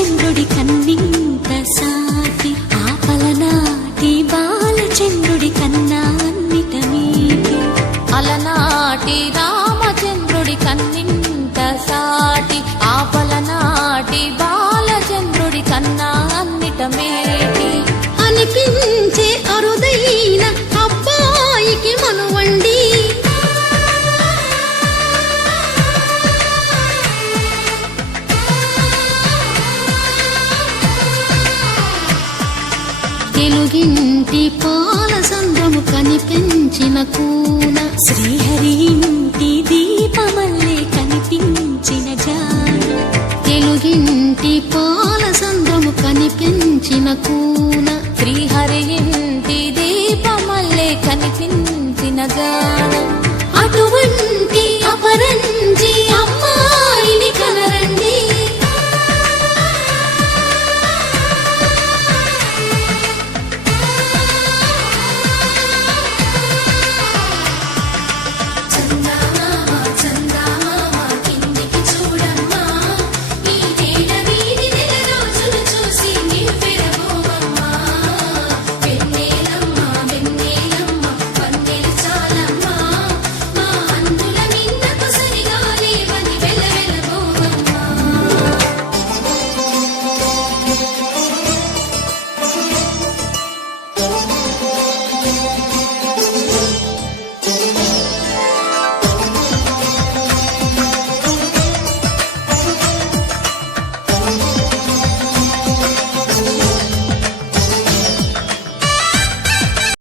బాలచంద్రుడి కన్నింత సాటి ఆపలనాటి బాలచంద్రుడి కన్నా అన్నిట మీటి అలనాటి రామచంద్రుడి కన్నింత సాటి ఆపలనాటి బాలచంద్రుడి కన్నా అన్నిట మేటి అనిపించే అరుదైన అబ్బాయికి మనువండి తెలుగింటి పాలసంద్రము కనిపించిన కూన శ్రీహరి ఇంటి దీపమల్లే కనిపించిన జాన తెలుగింటి పాలసంద్రము కనిపించిన కూన